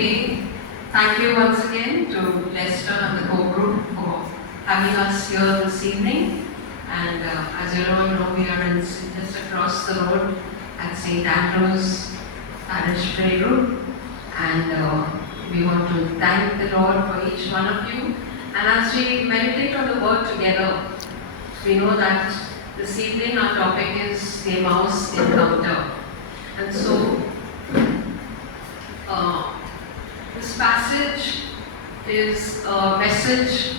today. Thank you once again to Lester and the core group for having us here this evening. And as you all know, we are just across the road at St. Andrew's Parish Prayer Group. And we want to thank the Lord for each one of you. And as we meditate on the word together, we know that this evening our topic is the Emmaus encounter. And so, this passage is a message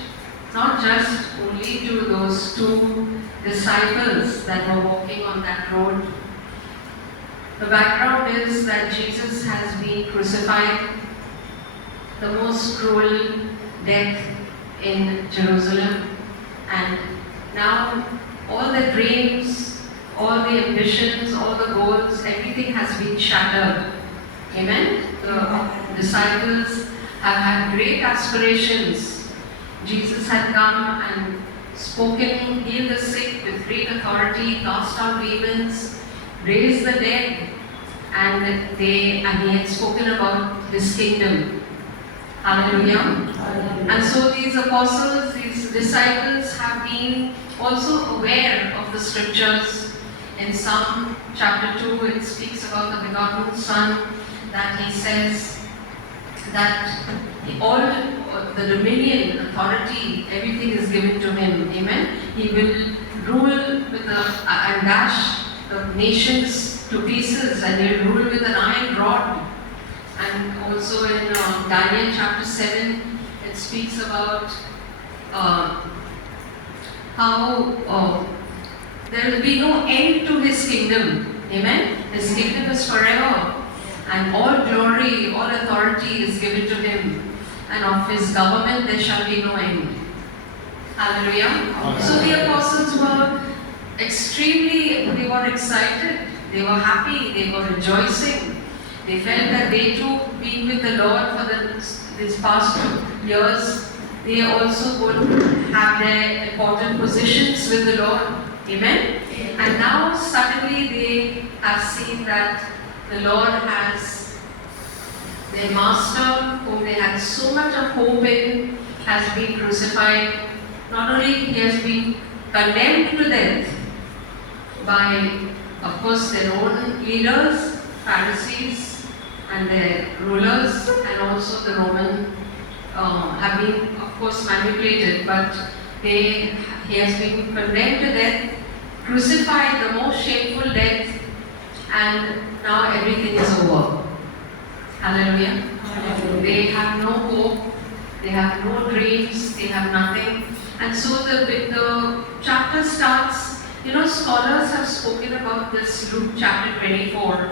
not just only to those two disciples that were walking on that road. The background is that Jesus has been crucified, the most cruel death in Jerusalem, and now all the dreams, all the ambitions, all the goals, everything has been shattered. Amen? The disciples have had great aspirations. Jesus had come and spoken, healed the sick with great authority, cast out demons, raised the dead, and he had spoken about his kingdom. Hallelujah. And so these apostles, these disciples have been also aware of the scriptures. In Psalm chapter 2, it speaks about the begotten Son, that he says that all the dominion, authority, everything is given to him. Amen. He will rule with and dash the nations to pieces, and he will rule with an iron rod. And also in Daniel chapter 7, it speaks about how there will be no end to his kingdom. Amen. His kingdom is forever. And all glory, all authority is given to him. And of his government there shall be no end. Hallelujah. Amen. So the apostles were they were excited, they were happy, they were rejoicing. They felt that they too, being with the Lord for these past 2 years, they also would have their important positions with the Lord. Amen. And now suddenly they have seen that the Lord has their master, whom they had so much of hope in, has been crucified. Not only he has been condemned to death by, of course, their own leaders, Pharisees, and their rulers, and also the Roman have been, of course, manipulated, but he has been condemned to death, crucified, the most shameful death, and now everything is over. Hallelujah. Hallelujah. They have no hope, they have no dreams, they have nothing. And so the chapter starts, scholars have spoken about this Luke chapter 24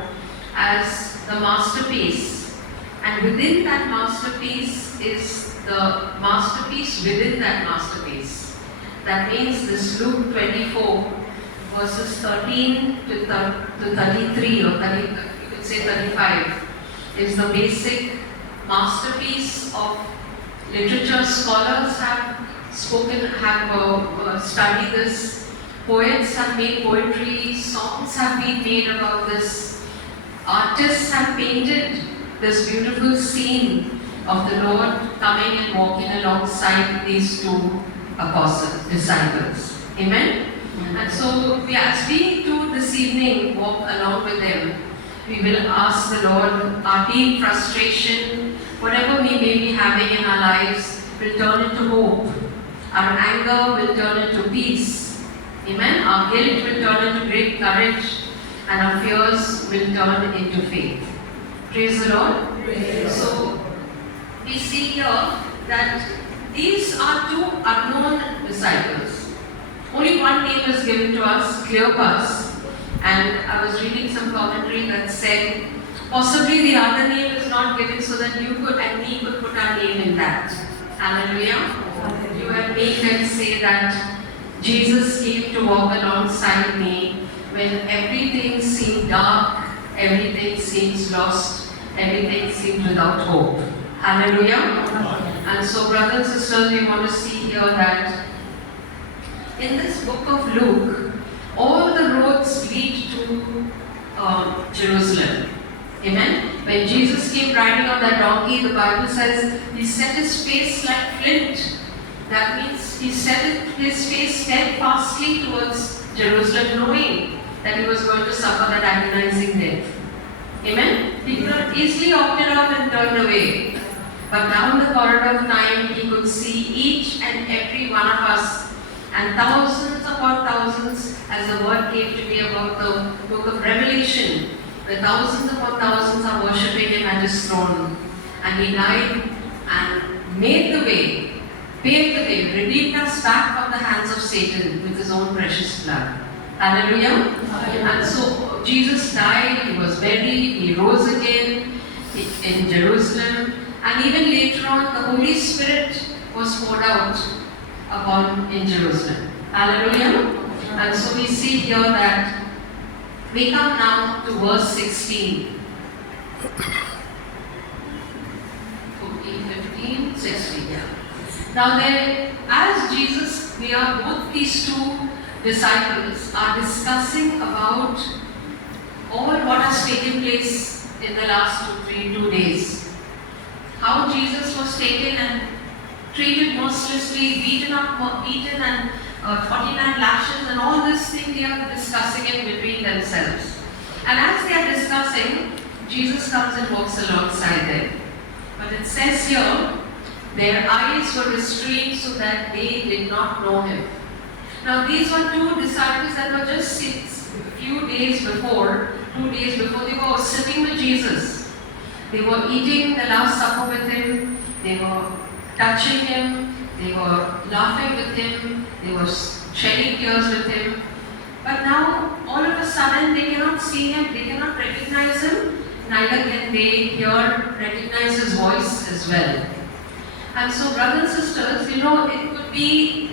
as the masterpiece. And within that masterpiece is the masterpiece within that masterpiece. That means this Luke 24 verses 13 to 33 or 30, you could say 35 is the basic masterpiece of literature. Scholars have spoken, have studied this. Poets have made poetry, songs have been made about this. Artists have painted this beautiful scene of the Lord coming and walking alongside these two disciples. Amen? And so, as we do this evening walk along with them, we will ask the Lord, our deep frustration, whatever we may be having in our lives, will turn into hope. Our anger will turn into peace. Amen. Our guilt will turn into great courage, and our fears will turn into faith. Praise the Lord. Praise. So, we see here that these are two unknown disciples. Only one name is given to us, Cleopas, and I was reading some commentary that said, possibly the other name is not given so that you could and me could put our name in that. Hallelujah. You and me can say that Jesus came to walk alongside me when everything seemed dark, everything seems lost, everything seemed without hope. Hallelujah. And so, brothers and sisters, we want to see here that in this book of Luke, all the roads lead to Jerusalem. Amen. When Jesus came riding on that donkey, the Bible says he set his face like flint. That means he set his face steadfastly towards Jerusalem, knowing that he was going to suffer that agonizing death. Amen. He could have easily opted out and turned away. But down the corridor of time, he could see each and every one of us, and thousands upon thousands, as the word came to me about the book of Revelation. The thousands upon thousands are worshipping him at his throne. And he died and made the way, paved the way, redeemed us back from the hands of Satan with his own precious blood. Hallelujah. And so Jesus died, he was buried, he rose again in Jerusalem, and even later on the Holy Spirit was poured out upon in Jerusalem. Hallelujah. And so we see here that we come now to verse 16. 14, 15, 16, yeah. Now then, as Jesus, we are both these two disciples are discussing about all what has taken place in the last 2 days. How Jesus was taken and treated mercilessly, beaten and 49 lashes and all this thing they are discussing it between themselves. And as they are discussing, Jesus comes and walks alongside them. But it says here, their eyes were restrained so that they did not know him. Now these were two disciples that were just a few days before, 2 days before, they were sitting with Jesus. They were eating the Last Supper with him, they were touching him, they were laughing with him, they were shedding tears with him. But now, all of a sudden, they cannot see him, they cannot recognize him, neither can they recognize his voice as well. And so, brothers and sisters, it could be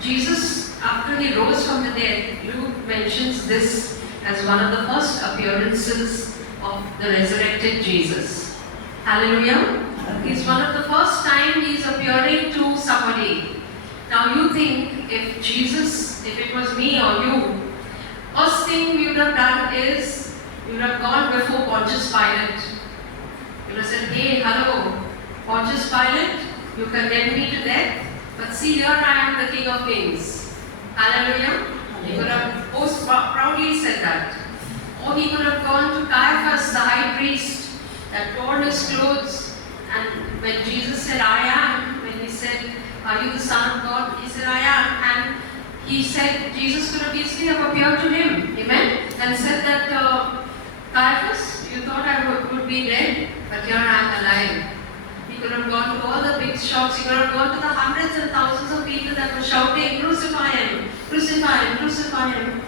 Jesus, after he rose from the dead. Luke mentions this as one of the first appearances of the resurrected Jesus. Hallelujah. It's one of the first time he's appearing to somebody. Now you think, if it was me or you, first thing we would have done is, we would have gone before Pontius Pilate. We would have said, hey, hello, Pontius Pilate, you condemned me to death, but see, here I am, the King of Kings. Hallelujah. He could have most proudly said that. Or he could have gone to Caiaphas, the high priest, that torn his clothes. And when Jesus said, I am, when he said, are you the Son of God? He said, I am. And he said, Jesus could have easily have appeared to him. Amen. And said that, Caiaphas, you thought I would be dead, but here I am alive. He could have gone to all the big shops. He could have gone to the hundreds and thousands of people that were shouting, crucify him, crucify him, crucify him.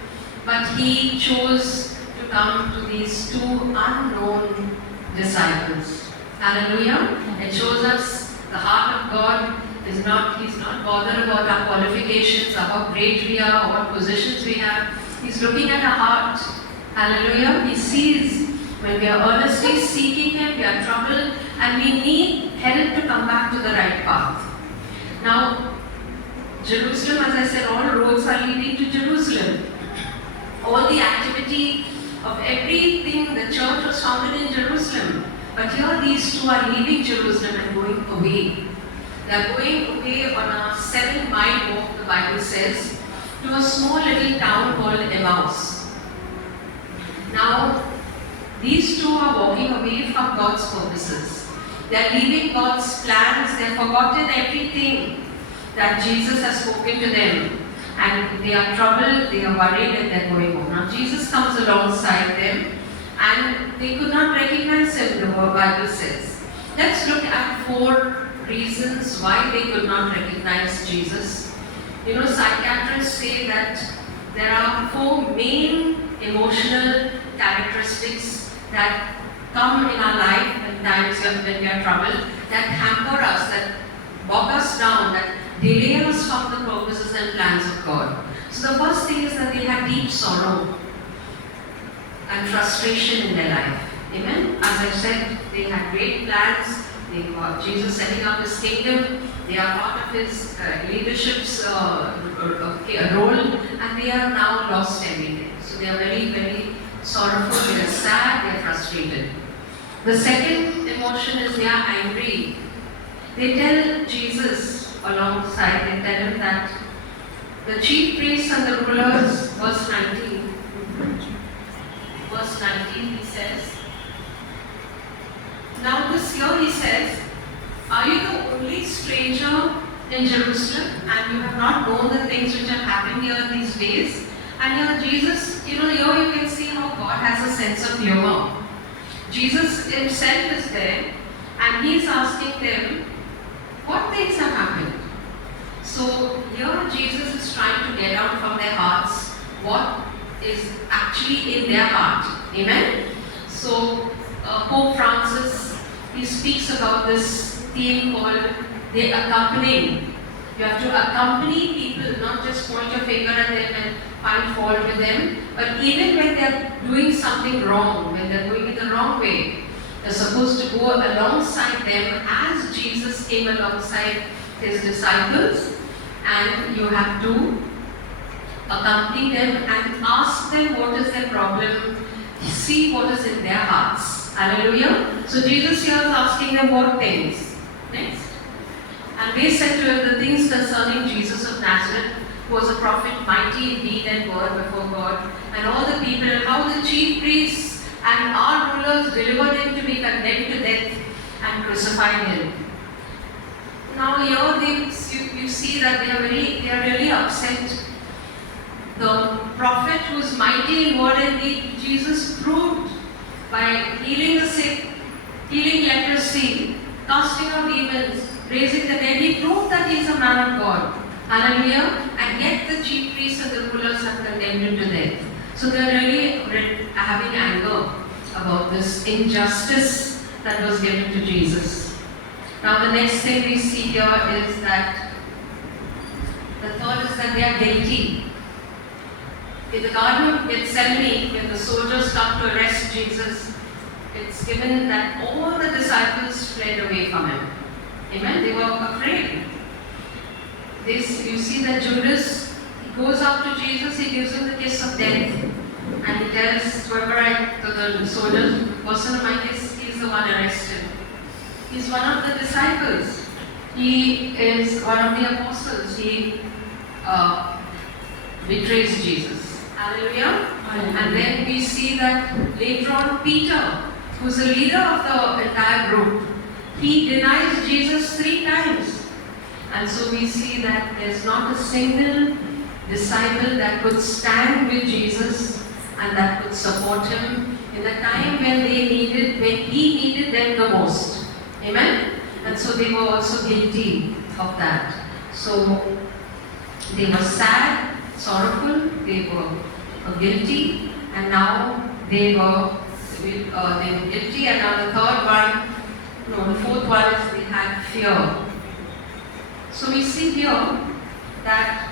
But he chose to come to these two unknown disciples. Hallelujah. It shows us the heart of God is not, he's not bothered about our qualifications, or how great we are, or what positions we have. He's looking at our heart. Hallelujah. He sees when we are earnestly seeking him, we are troubled, and we need help to come back to the right path. Now, Jerusalem, as I said, all roads are leading to Jerusalem. All the activity of everything, the church was founded in Jerusalem. But here these two are leaving Jerusalem and going away. They are going away on a 7-mile walk, the Bible says, to a small little town called Emmaus. Now, these two are walking away from God's purposes. They are leaving God's plans. They have forgotten everything that Jesus has spoken to them. And they are troubled, they are worried, and they are going home. Now, Jesus comes alongside them, and they could not recognize him, the Bible says. Let's look at 4 reasons why they could not recognize Jesus. Psychiatrists say that there are 4 main emotional characteristics that come in our life in times when we are troubled, that hamper us, that bog us down, that delay us from the purposes and plans of God. So the first thing is that they had deep sorrow and frustration in their life. Amen. As I said, they had great plans. They were Jesus setting up his kingdom. They are part of his leadership's role, and they are now lost everything. So they are very, very sorrowful. They are sad. They are frustrated. The second emotion is they are angry. They tell Jesus alongside, they tell him that the chief priests and the rulers, verse 19, he says, now this year he says, are you the only stranger in Jerusalem and you have not known the things which have happened here these days? And here Jesus, here you can see how God has a sense of humor. Jesus himself is there and he's asking them, what things have happened? So here Jesus is trying to get out from their hearts what is actually in their heart. Amen? So Pope Francis, he speaks about this theme called the accompanying. You have to accompany people, not just point your finger at them and find fault with them, but even when they're doing something wrong, when they're going it the wrong way, you're supposed to go alongside them as Jesus came alongside his disciples, and you have to accompany them and ask them what is their problem, see what is in their hearts. Hallelujah. So Jesus here is asking them what things? Next. And they said to him the things concerning Jesus of Nazareth, who was a prophet, mighty in deed and word before God, and all the people, and how the chief priests and our rulers delivered him to be condemned to death and crucified him. Now here you see that they are really upset. The prophet who is mighty in word and deed, Jesus proved by healing the sick, healing leprosy, casting out demons, raising the dead. He proved that he is a man of God. Hallelujah. And yet the chief priests and the rulers have condemned him to death. So they are really having anger about this injustice that was given to Jesus. Now the next thing we see here is that the third is that they are guilty. In the Garden of Gethsemane, when the soldiers come to arrest Jesus, it's given that all the disciples fled away from him. Amen? They were afraid. You see that Judas, he goes up to Jesus, he gives him the kiss of death, and he tells to the soldiers, the person who might kiss, he's the one arrested. He's one of the disciples. He is one of the apostles. He betrays Jesus. Hallelujah. And then we see that later on Peter, who's the leader of the entire group, he denies Jesus 3 times. And so we see that there's not a single disciple that could stand with Jesus and that could support him in the time when he needed them the most. Amen? And so they were also guilty of that. So they were sad, sorrowful, they were guilty, and now they were guilty, and now the fourth one is they had fear. So we see here that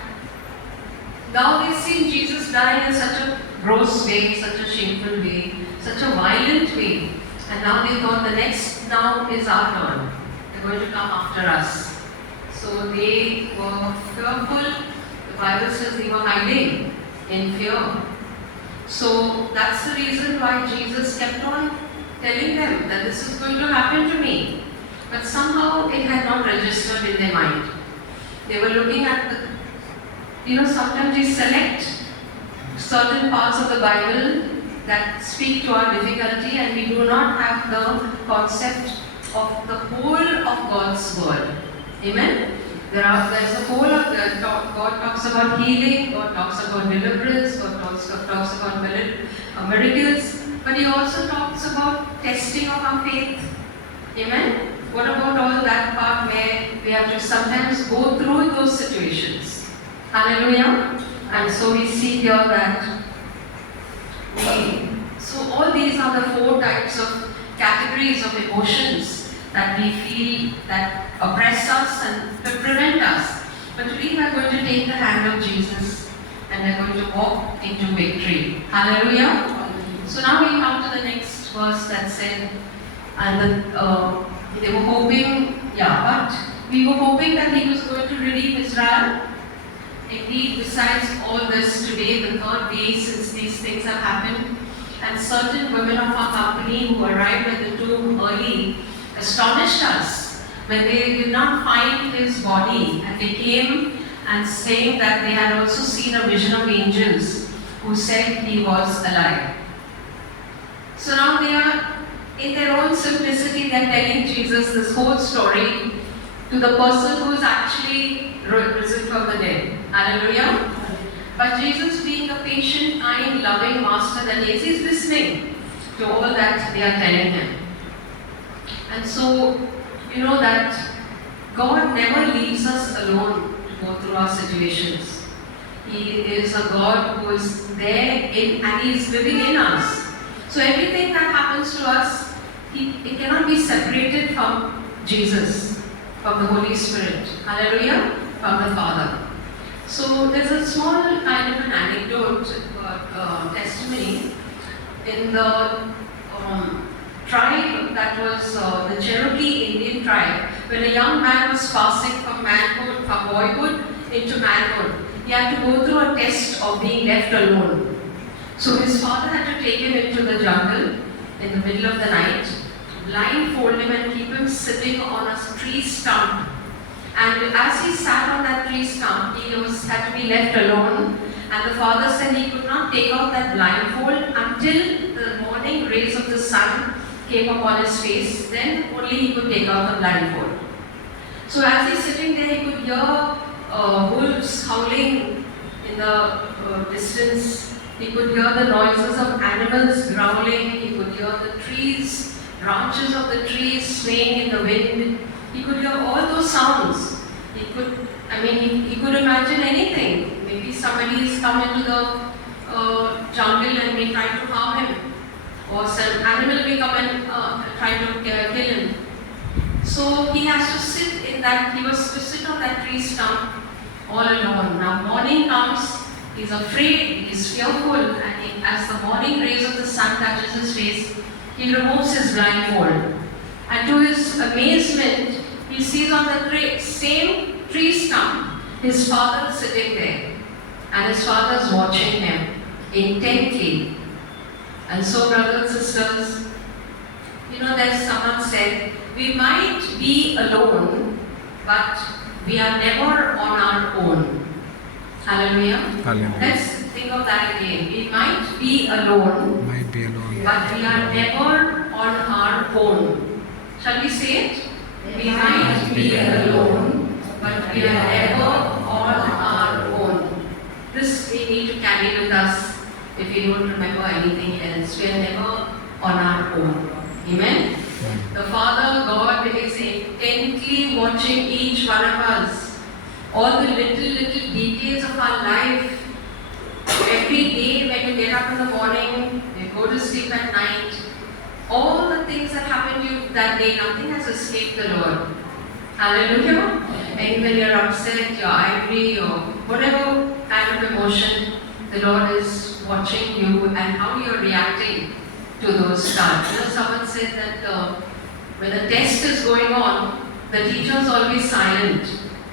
now they see Jesus dying in such a gross way, such a shameful way, such a violent way, and now they thought the next now is our turn. They're going to come after us. So they were fearful. The Bible says they were hiding in fear. So that's the reason why Jesus kept on telling them that this is going to happen to me. But somehow it had not registered in their mind. They were looking at sometimes we select certain parts of the Bible that speak to our difficulty, and we do not have the concept of the whole of God's word. Amen? There's a whole of God talks about healing, God talks about deliverance, God talks about miracles, but He also talks about testing of our faith. Amen? What about all that part where we have to sometimes go through those situations? Hallelujah? And so we see here that so all these are the 4 types of categories of emotions that we feel that oppress us and prevent us. But we are going to take the hand of Jesus and we are going to walk into victory. Hallelujah. So now we come to the next verse that said, and they were hoping, but we were hoping that He was going to redeem Israel. Indeed, besides all this, today, the 3rd day since these things have happened, and certain women of our company who arrived at the tomb early astonished us when they did not find his body, and they came and saying that they had also seen a vision of angels who said he was alive. So now they are, in their own simplicity, they are telling Jesus this whole story to the person who is actually risen from the dead. Hallelujah. But Jesus, being the patient, kind, loving master that he is listening to all that they are telling him. And so, you know that God never leaves us alone to go through our situations. He is a God who is there and he is living in us. So everything that happens to us, it cannot be separated from Jesus, from the Holy Spirit. Hallelujah. From the Father. So there's a small kind of an anecdote, testimony in the tribe that was the Cherokee Indian tribe. When a young man was passing from manhood, from boyhood into manhood, he had to go through a test of being left alone. So his father had to take him into the jungle in the middle of the night, blindfold him and keep him sitting on a tree stump. And as he sat on that tree stump, he had to be left alone. And the father said he could not take off that blindfold until the morning rays of the sun came upon his face. Then only he could take off the blindfold. So as he's sitting there, he could hear wolves howling in the distance. He could hear the noises of animals growling. He could hear the trees, branches of the trees swaying in the wind. He could hear all those sounds. He could imagine anything. Maybe somebody has come into the jungle and may try to harm him. Or some animal may come and try to kill him. So he has to sit he was to sit on that tree stump all alone. Now morning comes, he's afraid, he's fearful, and as the morning rays of the sun touches his face, he removes his blindfold. And to his amazement, he sees on the same tree stump his father sitting there. And his father is watching him intently. And so, brothers and sisters, there's someone said, we might be alone, but we are never on our own. Hallelujah. Hallelujah. Let's think of that again. We might be alone, but we are never on our own. Shall we say it? We might be alone, but we are never on our own. This we need to carry with us if we don't remember anything else. We are never on our own. Amen? The Father God is intently watching each one of us. All the little details of our life. Every day when you get up in the morning, you go to sleep at night, all the things that happen to you that day, nothing has escaped the Lord. Hallelujah. And when you're upset, you're angry, or whatever kind of emotion, the Lord is watching you and how you're reacting to those tasks. Someone said that when a test is going on, the teacher is always silent.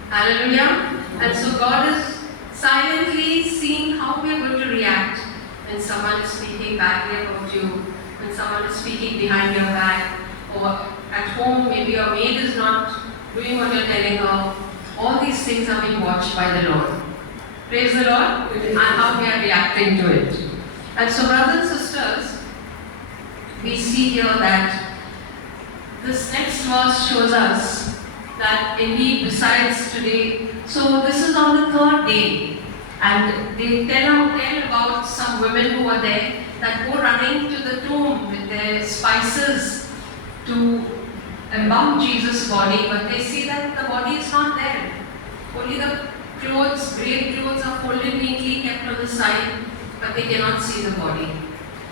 Hallelujah. And so God is silently seeing how we are going to react when someone is speaking badly about you, when someone is speaking behind your back, or at home maybe your maid is not doing what you're telling her. All these things are being watched by the Lord. Praise the Lord. And how we are reacting to it. And so, brothers and sisters, we see here that this next verse shows us that indeed besides today, so this is on the third day, and they tell about some women who are there that go running to the tomb with their spices to embalm Jesus' body, but they see that the body is not there. Only the clothes, grave clothes are folded neatly, kept on the side, but they cannot see the body.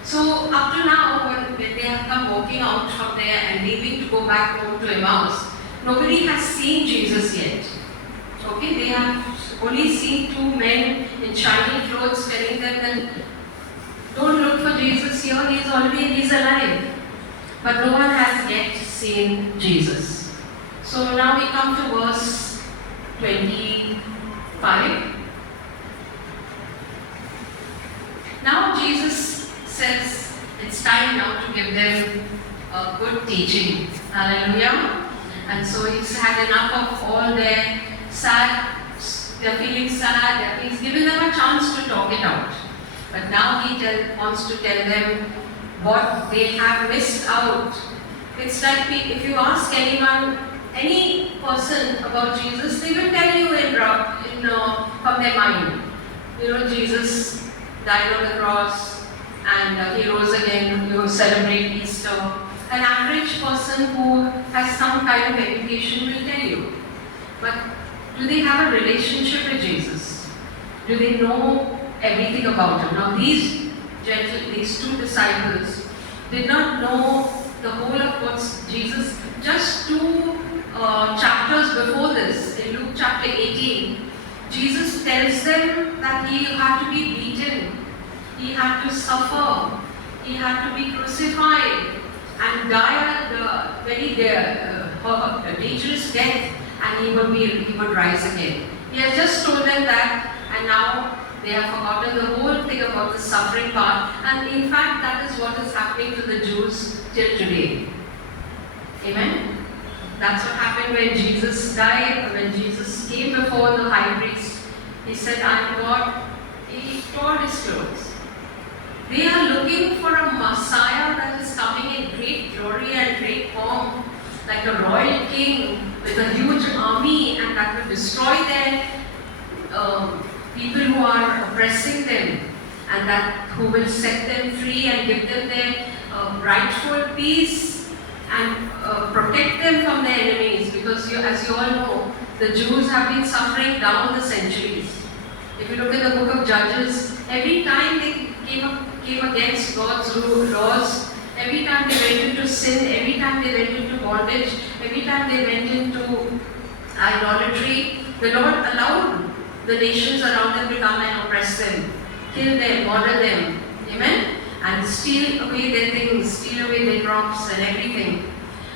So up to now, when they have come walking out from there and leaving to go back home to Emmaus, nobody has seen Jesus yet. Okay, they have only seen two men in shiny clothes telling them that don't look for Jesus here, he's alive. But no one has yet seen Jesus. So now we come to verse 25. Now Jesus says, it's time now to give them a good teaching. Hallelujah. And so he's had enough of all their sad, they're feeling sad, he's given them a chance to talk it out. But now he wants to tell them what they have missed out. It's like if you ask anyone, any person about Jesus, they will tell you from their mind. Jesus died on the cross and he rose again. You celebrate Easter. An average person who has some kind of education will tell you. But do they have a relationship with Jesus? Do they know everything about him? Now these two disciples did not know the whole of what Jesus, just 2 chapters before this, in Luke chapter 18, Jesus tells them that he had to be beaten, he had to suffer, he had to be crucified and die a very dangerous death, and he would rise again. He has just told them that, and now they have forgotten the whole thing about the suffering part, and in fact that is what is happening to the Jews till today. Amen? That's what happened when Jesus died, when Jesus came before the high priest. He said, I am God. He tore his clothes. They are looking for a Messiah that is coming in great glory and great pomp, like a royal king with a huge army, and that will destroy their people who are oppressing them, and that who will set them free and give them their rightful peace and protect them from their enemies. Because as you all know, the Jews have been suffering down the centuries. If you look at the book of Judges, every time they came against God's laws, every time they went into sin, every time they went into bondage, every time they went into idolatry, the Lord allowed the nations around them to come and oppress them, kill them, murder them, amen? And steal away their things, steal away their crops and everything.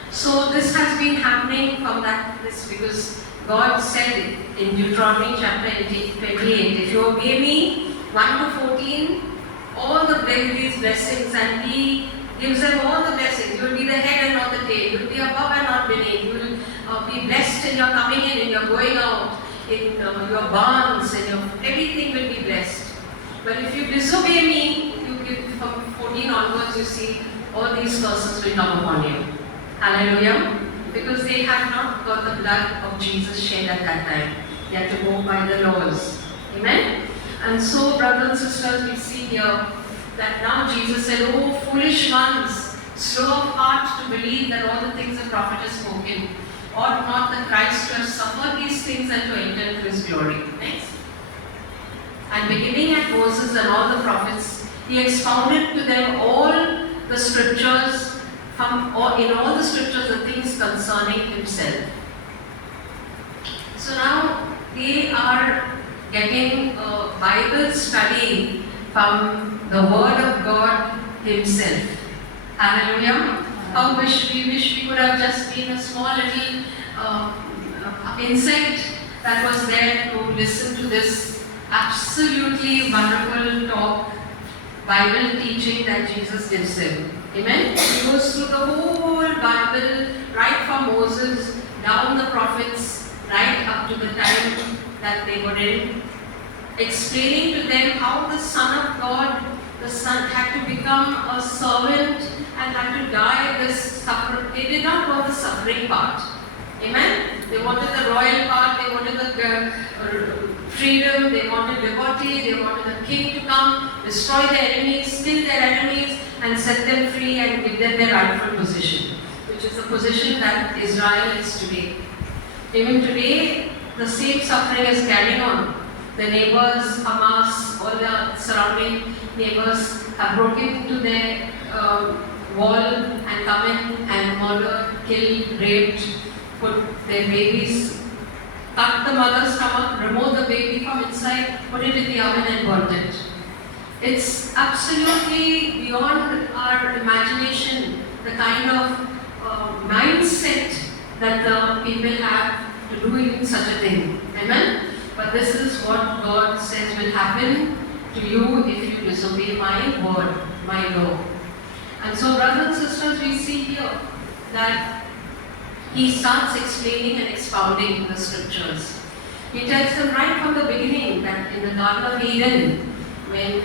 So this has been happening from this because God said in Deuteronomy chapter 28, if you obey me, 1 to 14, all these blessings, and He gives them all the blessings. You will be the head and not the tail. You will be above and not beneath. You will be blessed in your coming in and your going out, in your barns, and everything will be blessed. But if you disobey me, from 14 onwards, you see all these curses will come upon you. Hallelujah. Because they had not got the blood of Jesus shed at that time. They had to go by the laws. Amen? And so, brothers and sisters, we see here that now Jesus said, oh, foolish ones, slow of heart to believe that all the things the prophet has spoken, ought not the Christ to have suffered these things and to enter into his glory. Next. And beginning at Moses and all the prophets, he expounded to them all the scriptures, in all the scriptures, the things concerning himself. So now they are getting a Bible study from the Word of God himself. Hallelujah. How we wish we could have just been a small little insect that was there to listen to this absolutely wonderful talk, Bible teaching that Jesus gives them. Amen? He goes through the whole Bible, right from Moses, down the prophets, right up to the time that they were in, explaining to them how the Son of God, the Son, had to become a servant and had to die this suffering. They did not want the suffering part. Amen? They wanted the royal part, they wanted the freedom, they wanted liberty, they wanted the king to come, destroy their enemies, kill their enemies, and set them free and give them their rightful position, which is the position that Israel is today. Even today, the same suffering is carrying on. The neighbors, Hamas, all the surrounding neighbors have broken into their wall and come in and murder, kill, raped, put their babies, cut the mother's stomach, remove the baby from inside, put it in the oven and burnt it. It's absolutely beyond our imagination, the kind of mindset that the people have to do even such a thing. Amen? But this is what God says will happen to you if you disobey my word, my law. And so, brothers and sisters, we see here that he starts explaining and expounding the scriptures. He tells them right from the beginning that in the Garden of Eden, when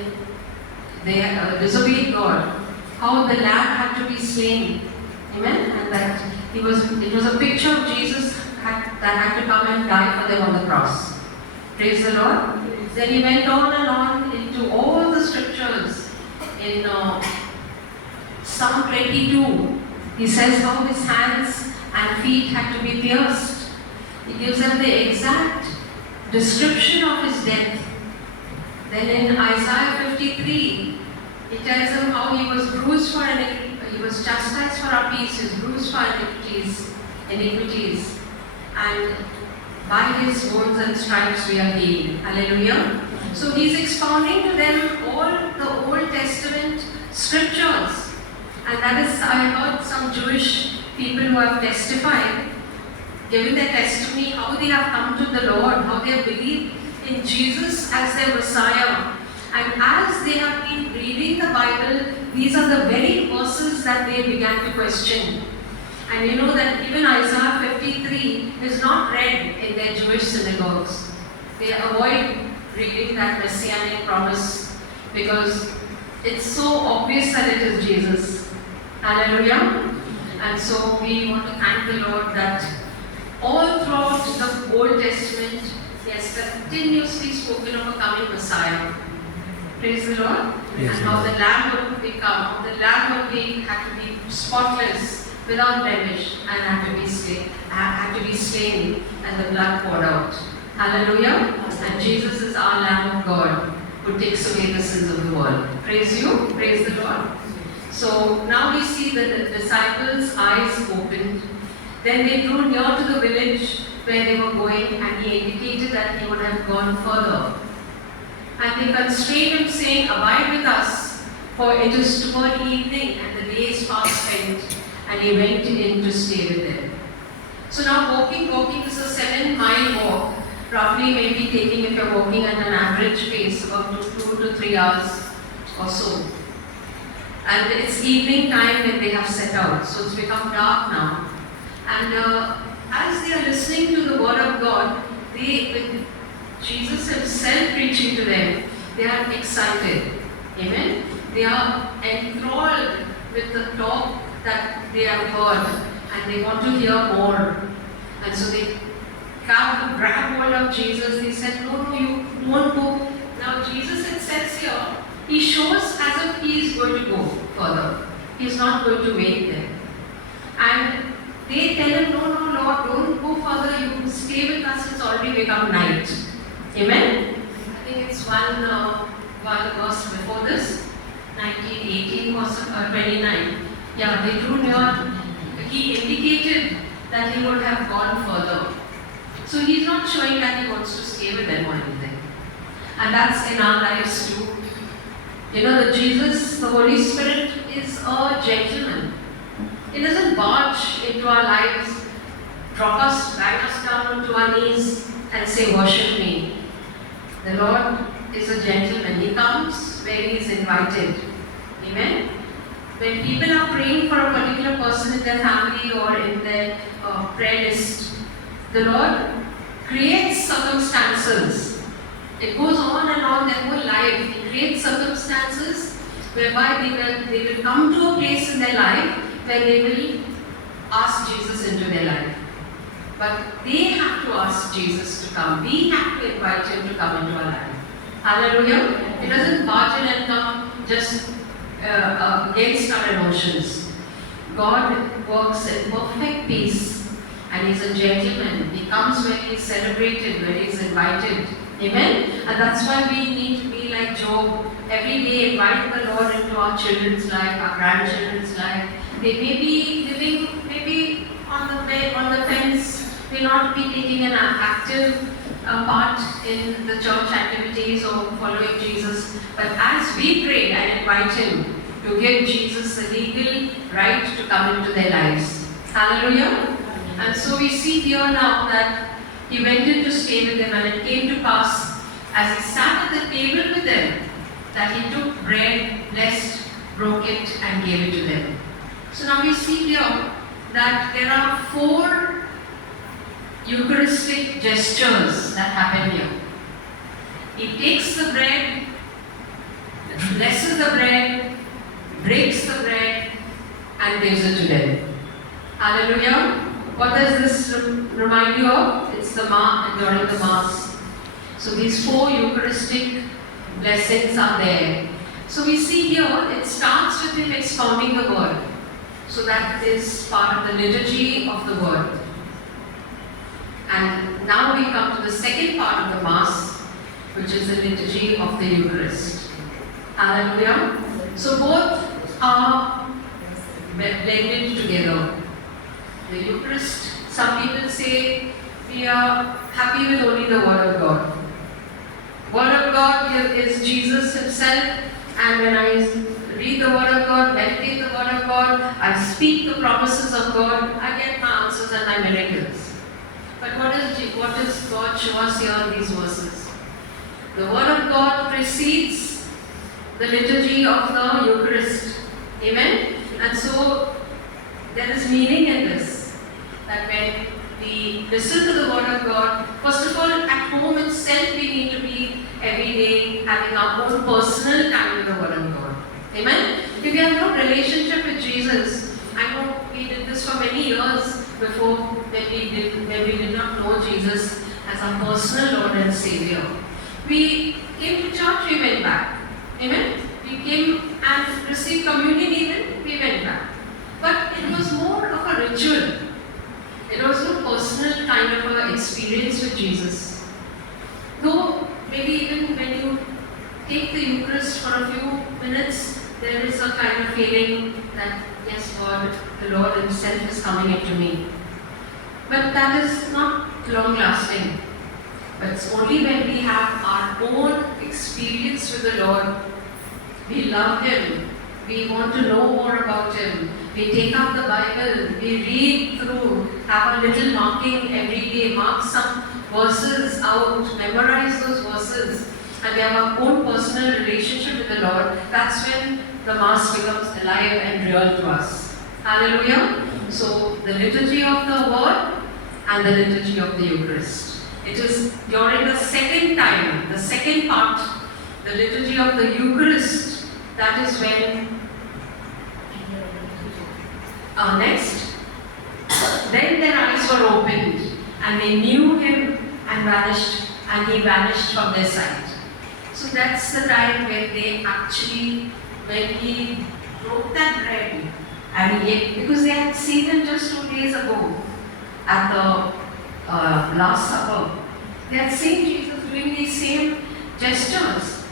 they disobeyed God, how the lamb had to be slain. Amen? And that it was a picture of Jesus that had to come and die for them on the cross. Praise the Lord. Then he went on and on into all the scriptures. In Psalm 22, he says how his hands and feet had to be pierced. He gives them the exact description of his death. Then in Isaiah 53, he tells them how he was bruised for iniquity, he was chastised for our peace, he was bruised for iniquities, and by his wounds and stripes we are healed. Hallelujah. So he's expounding to them all the Old Testament scriptures. And that is, I heard some Jewish people who have testified, giving their testimony, how they have come to the Lord, how they have believed in Jesus as their Messiah. And as they have been reading the Bible, these are the very verses that they began to question. And you know that even Isaiah 53 is not read in their Jewish synagogues. They avoid reading that messianic promise because it's so obvious that it is Jesus. Hallelujah. And so we want to thank the Lord that all throughout the Old Testament, he has continuously spoken of a coming Messiah. Praise the Lord. Yes, and how the lamb would become, the lamb would be, had to be spotless, without blemish, and had to be slain, and the blood poured out. Hallelujah. And Jesus is our Lamb of God who takes away the sins of the world. Praise you. Praise the Lord. So now we see the disciples' eyes opened. Then they drew near to the village where they were going, and he indicated that he would have gone further. And they constrained him, saying, "Abide with us, for it is toward evening, and the day is fast spent." And he went in to stay with them. So now walking is a 7-mile walk, roughly maybe taking, if you're walking at an average pace, about 2 to 3 hours or so. And it's evening time when they have set out, so it's become dark now. And as they are listening to the word of God, with Jesus himself preaching to them, they are excited. Amen? They are enthralled with the talk that they have heard, and they want to hear more. And so they grab hold of Jesus. They said, no, you won't go. Now Jesus, it says here, he shows as if he is going to go further. He is not going to wait there. And they tell him, no, Lord, don't go further. You stay with us. It's already become night. Amen? I think it's one verse before this, 1918 or 29. Yeah, they drew near. He indicated that he would have gone further. So he's not showing that he wants to stay with them or anything. And that's in our lives too. You know that Jesus, the Holy Spirit, is a gentleman. He doesn't barge into our lives, drop us, drag us down onto our knees and say, "Worship me." The Lord is a gentleman. He comes where he is invited. Amen? When people are praying for a particular person in their family or in their prayer list, the Lord creates circumstances. It goes on and on their whole life. He creates circumstances whereby they will come to a place in their life where they will ask Jesus into their life. But they have to ask Jesus to come. We have to invite him to come into our life. Hallelujah. He doesn't barge in and come just against our emotions. God works in perfect peace, and he's a gentleman. He comes when he's celebrated, when he's invited. Amen? And that's why we need to be like Job. Every day invite the Lord into our children's life, our grandchildren's life. They may be living maybe on the fence, may not be taking an active part in the church activities or following Jesus. But as we pray and invite him to give Jesus the legal right to come into their lives. Hallelujah. And so we see here now that he went in to stay with them, and it came to pass as he sat at the table with them that he took bread, blessed, broke it and gave it to them. So now we see here that there are 4 Eucharistic gestures that happen here. He takes the bread, blesses the bread, breaks the bread, and gives it to them. Hallelujah. What does this remind you of? It's the during the Mass. So these 4 Eucharistic blessings are there. So we see here, it starts with him expounding the word. So that is part of the liturgy of the word. And now we come to the second part of the Mass, which is the liturgy of the Eucharist. Hallelujah. So both are blended together. The Eucharist, some people say we are happy with only the Word of God. Word of God is Jesus Himself, and when I read the Word of God, meditate the Word of God, I speak the promises of God, I get my answers and my miracles. But what does God show us here in these verses? The Word of God precedes the liturgy of the Eucharist. Amen? And so there is meaning in this. That when we listen to the Word of God, first of all, at home itself, we need to be every day having our own personal time with the Word of God. Amen? If we have no relationship with Jesus, I know we did this for many years before when we did not know Jesus as our personal Lord and Savior. We came to church, we went back. Amen? We came and received communion even, we went back. But it was more of a ritual. It was no personal kind of an experience with Jesus. Though maybe even when you take the Eucharist for a few minutes, there is a kind of feeling that, yes, God, the Lord Himself is coming into me. But that is not long lasting. But it's only when we have our own experience with the Lord, we love Him, we want to know more about Him, we take up the Bible, we read through, have a little marking every day, mark some verses out, memorize those verses, and we have our own personal relationship with the Lord. That's when the Mass becomes alive and real to us. Hallelujah. So the liturgy of the Word and the liturgy of the Eucharist. It is during the second time, the second part, the liturgy of the Eucharist, that is when next, then their eyes were opened and they knew Him and vanished, and He vanished from their sight. So that's the time when they actually, when He broke that bread and He ate, because they had seen Him just 2 days ago at the Last Supper. They had seen Jesus doing these same gestures.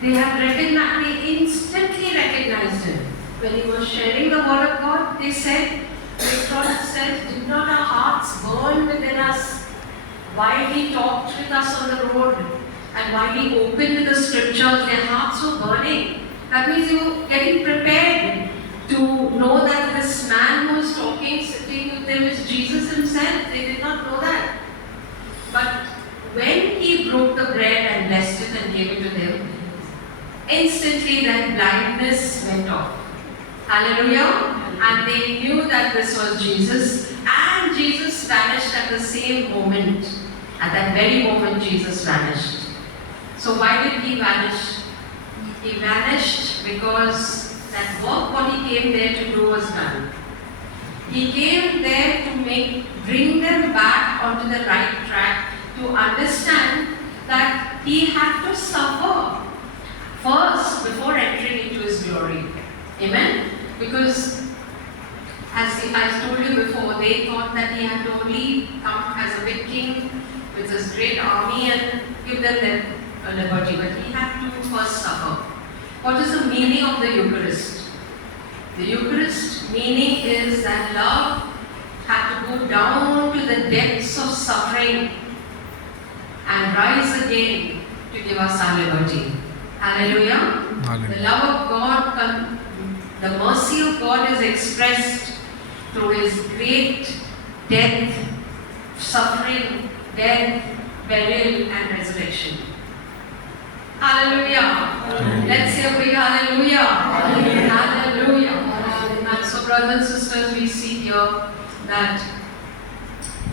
They had recognized, they instantly recognized Him. When He was sharing the Word of God, they said, did not our hearts burn within us while He talked with us on the road and while He opened the scriptures? Their hearts were burning. That means they were getting prepared to know that this man who was talking, sitting with them is Jesus Himself. They did not know that. But when He broke the bread and blessed it and gave it to them, instantly that blindness went off. Hallelujah. And they knew that this was Jesus, and Jesus vanished at the same moment. At that very moment, Jesus vanished. So why did He vanish? He vanished because that work what He came there to do was done. He came there to bring them back onto the right track, to understand that He had to suffer first before entering into His glory. Amen? Because as I told you before, they thought that He had to only come as a big king with His great army and give them their liberty, but He had to first suffer. What is the meaning of the Eucharist? The Eucharist meaning is that love had to go down to the depths of suffering and rise again to give us our liberty. Hallelujah. Hallelujah. The love of God, the mercy of God is expressed through His great death, suffering, death, burial and resurrection. Hallelujah. Let's say a big hallelujah. Hallelujah. And so, brothers and sisters, we see here that.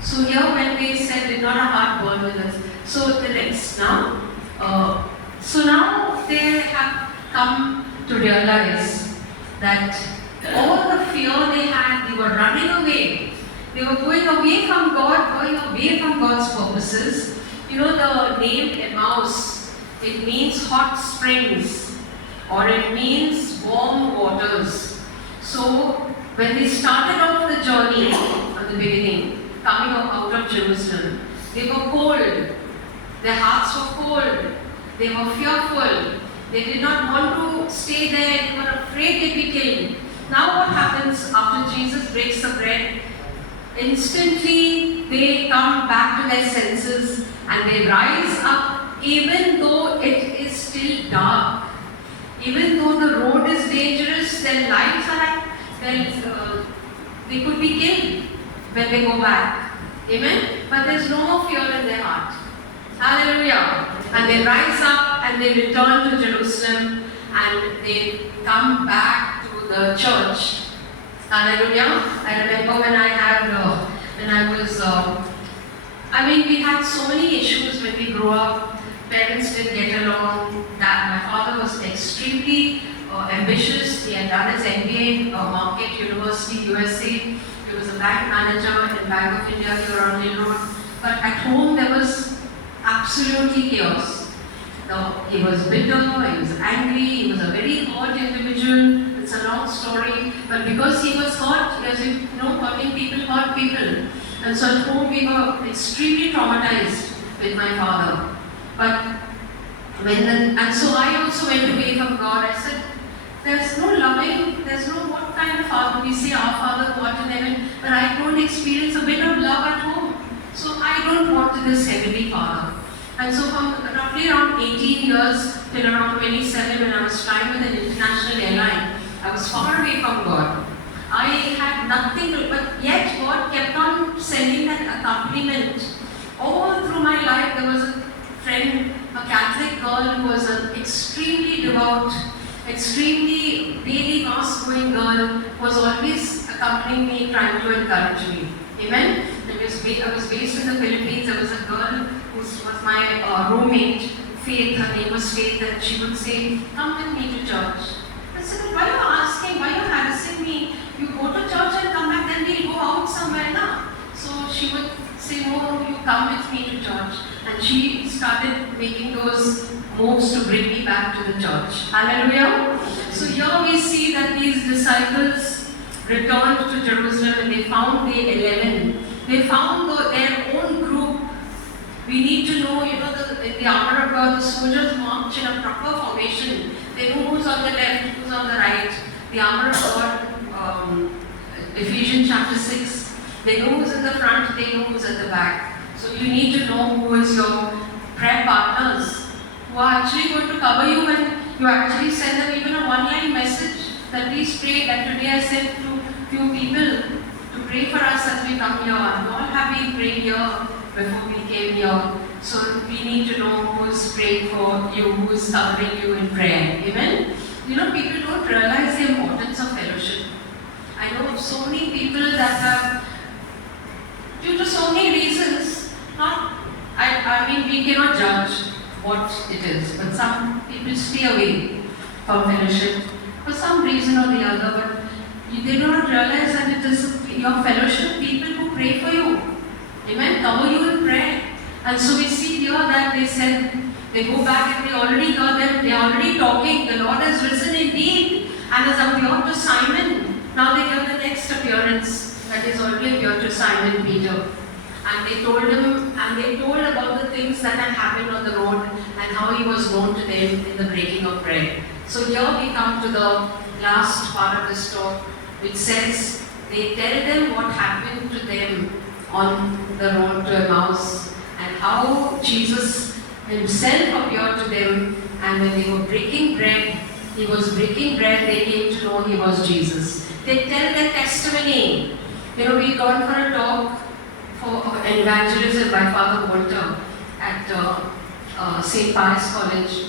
So here, when they said, "Did not a heart burn with us?" So the next now. So now they have come to realize that all the fear they had, they were running away. They were going away from God, going away from God's purposes. You know, the name Emmaus, it means hot springs, or it means warm waters. So when they started off the journey at the beginning, coming out of Jerusalem, they were cold. Their hearts were cold. They were fearful. They did not want to stay there. They were afraid they'd be killed. Now what happens after Jesus breaks the bread? Instantly they come back to their senses and they rise up, even though it is still dark. Even though the road is dangerous, their lives are they could be killed when they go back. Amen? But there's no more fear in their heart. Hallelujah. And they rise up and they return to Jerusalem and they come back to the church. Hallelujah. I remember when we had so many issues when we grew up. Parents didn't get along. My father was extremely ambitious. He had done his MBA Market University, USA. He was a bank manager in Bank of India here on Hill Road. But at home there was absolutely chaos. He was bitter, he was angry, he was a very hurt individual. It's a long story. But because he was hurt, as you know, hurting people hurt people. And so at home we were extremely traumatized with my father. And so I also went away from God. I said, there's no loving, there's no what kind of father. We say our Father who art in heaven, but I don't experience a bit of love at home. So I don't want this heavenly Father. And so from roughly around 18 years till around 27, when I was flying with an international airline, I was far away from God. I had nothing to, but yet God kept on sending that accompaniment. All through my life, there was a friend, a Catholic girl who was an extremely devout, extremely daily mass going girl, was always accompanying me, trying to encourage me. Amen? I was based in the Philippines. There was a girl who was my roommate, Faith. Her name was Faith, and she would say, "Come with me to church." I said, "Why are you asking? Why are you harassing me? You go to church and come back, then we'll go out somewhere now." So she would say, "No, you come with me to church." And she started making those moves to bring me back to the church. Hallelujah. So here we see that these disciples returned to Jerusalem and they found the 11. They found their own group. We need to know, in the armor of God, the soldiers march in a proper formation. They know who's on the left, who's on the right. The armor of God, Ephesians chapter 6, they know who's in the front, they know who's at the back. So you need to know who is your prayer partners, who are actually going to cover you when you actually send them even a one-line message that please pray. That today I sent to few people to pray for us as we come here. And all have been praying here before we came here. So we need to know who is praying for you, who is covering you in prayer. Amen? People don't realize the importance of fellowship. I know of so many people that have, due to so many reasons, we cannot judge what it is, but some people stay away from fellowship for some reason or the other, but they do not realize that it is your fellowship, people who pray for you. Amen? Cover you in prayer. And so we see here that they said, they go back and they already heard them, they are already talking, the Lord has risen indeed and has appeared to Simon. Now they hear the next appearance that is already appeared to Simon Peter. And they told him, and they told about the things that had happened on the road and how he was known to them in the breaking of bread. So here we come to the last part of this talk, which says, they tell them what happened to them on the road to Emmaus and how Jesus himself appeared to them, and when they were breaking bread, he was breaking bread, they came to know he was Jesus. They tell their testimony. We gone for a talk for an evangelism by Father Walter at St. Pius College.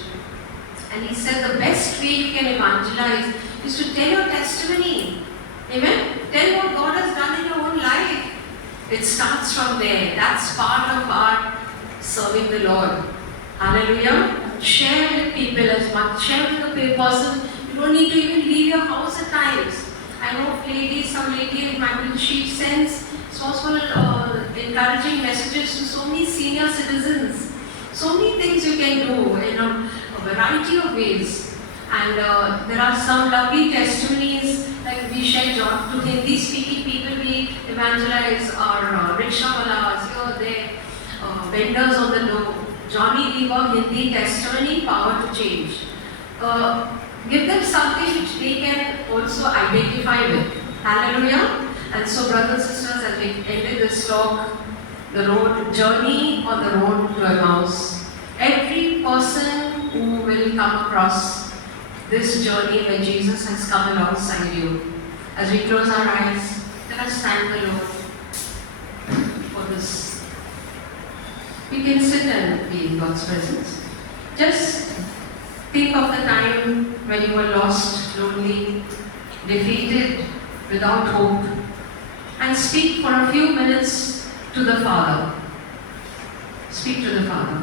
And he said the best way you can evangelize is to tell your testimony. Amen? Tell what God has done in your own life. It starts from there. That's part of our serving the Lord. Hallelujah. Share with people as much. Share with the person. You don't need to even leave your house at times. I know some lady in Manhattan, she sends small encouraging messages to so many senior citizens. So many things you can do in a variety of ways. And there are some lovely testimonies, like we share to Hindi speaking people, we evangelize our rickshawalas here, there, vendors on the road. Johnny Lever Hindi testimony, power to change. Give them something which they can also identify with. Hallelujah. And so, brothers and sisters, as we ended this talk, the road journey on the road to Emmaus. Every person who will come across this journey where Jesus has come alongside you. As we close our eyes, let us thank the Lord for this. We can sit and be in God's presence. Just think of the time when you were lost, lonely, defeated, without hope, and speak for a few minutes to the Father. Speak to the Father.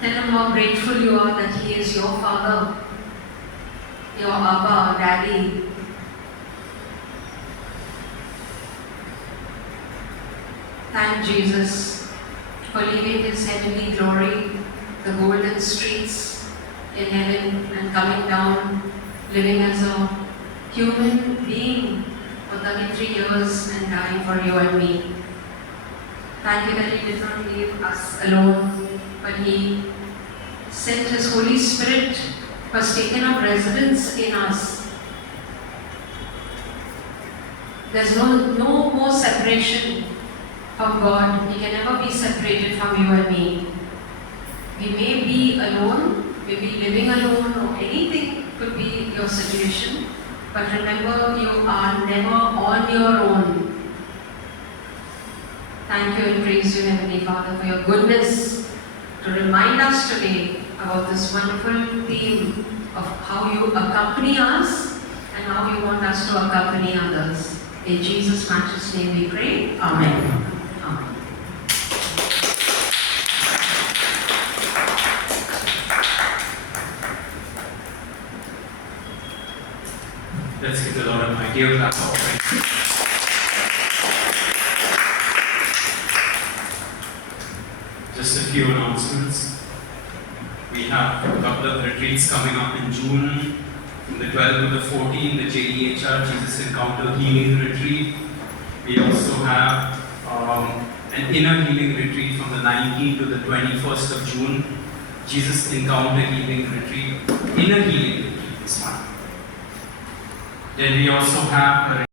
Tell him how grateful you are that he is your Father, your Abba, Daddy. Thank Jesus for leaving his heavenly glory, the golden streets in heaven, and coming down, living as a human being for 33 years and dying for you and me. Thank you that he did not leave us alone, but he sent his Holy Spirit, who has taken up residence in us. There's no more separation from God. He can never be separated from you and me. We may be alone, maybe living alone, or anything could be your situation, but remember, you are never on your own. Thank you and praise you, Heavenly Father, for your goodness to remind us today about this wonderful theme of how you accompany us and how you want us to accompany others. In Jesus' matchless name we pray. Amen. Amen. Let's give the Lord a mighty clap of praise. Just a few announcements. We have a couple of retreats coming up in June. From the 12th to the 14th, the JEHR Jesus Encounter Healing Retreat. We also have an inner healing retreat from the 19th to the 21st of June. Jesus Encounter Healing Retreat. Inner healing retreat this month. Then we also have a